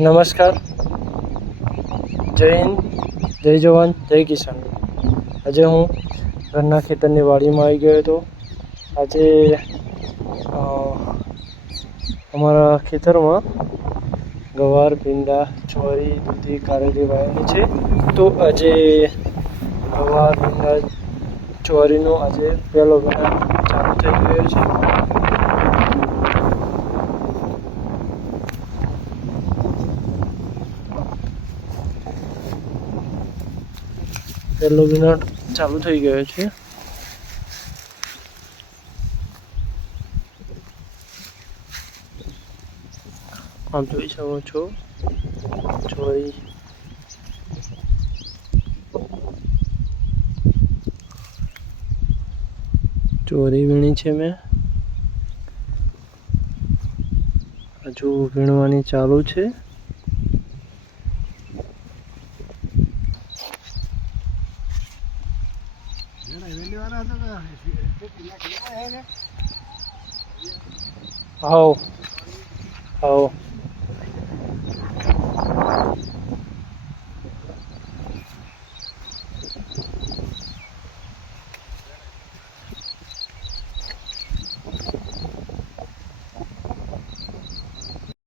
નમસ્કાર, જય હિન્દ, જય જવાન, જય કિસાન. આજે હું ઘરના ખેતરની વાડીમાં આવી ગયો હતો. આજે અમારા ખેતરમાં ગવાર, ભીંડા, ચોરી, દૂધી, કારેલી વાવેલી છે. તો આજે ગવાર, ભીંડા, ચોરીનો આજે પહેલો વિરામ ચાલુ થઈ ગયો છે. પહેલો વિનાટ ચાલુ થઈ ગયો છે. આપ જોઈ શકો છો ચોરી વીણી છે. મેં હજુ વીણવાની ચાલુ છે. આવો આવો.